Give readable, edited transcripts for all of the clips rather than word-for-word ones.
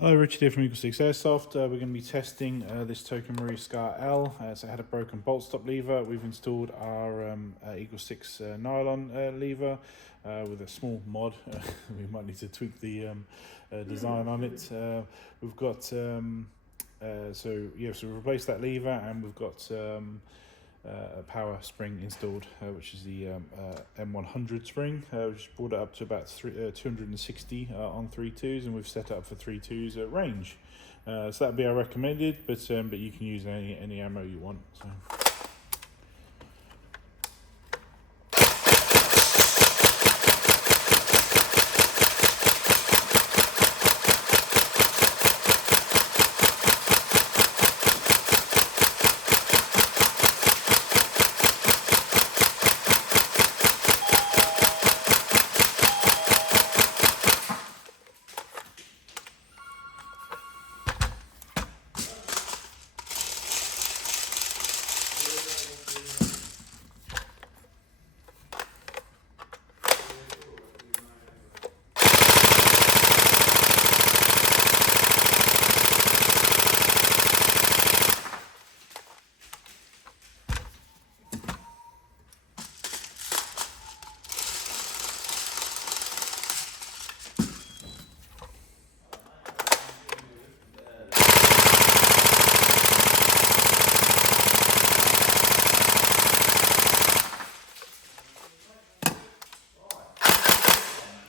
Hello, Richard here from Eagle6 Airsoft. We're going to be testing this Token SCAR L. So it had a broken bolt stop lever. We've installed our Eagle6 nylon lever with a small mod. We might need to tweak the design on it. We've got so we replaced that lever, and we've got a power spring installed, which is the M100 spring, which brought it up to about 260 on 3.2s, and we've set it up for 3.2s at range. So that'd be our recommended, but you can use any ammo you want. So.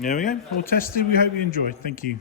There we go, all tested. We hope you enjoyed. Thank you.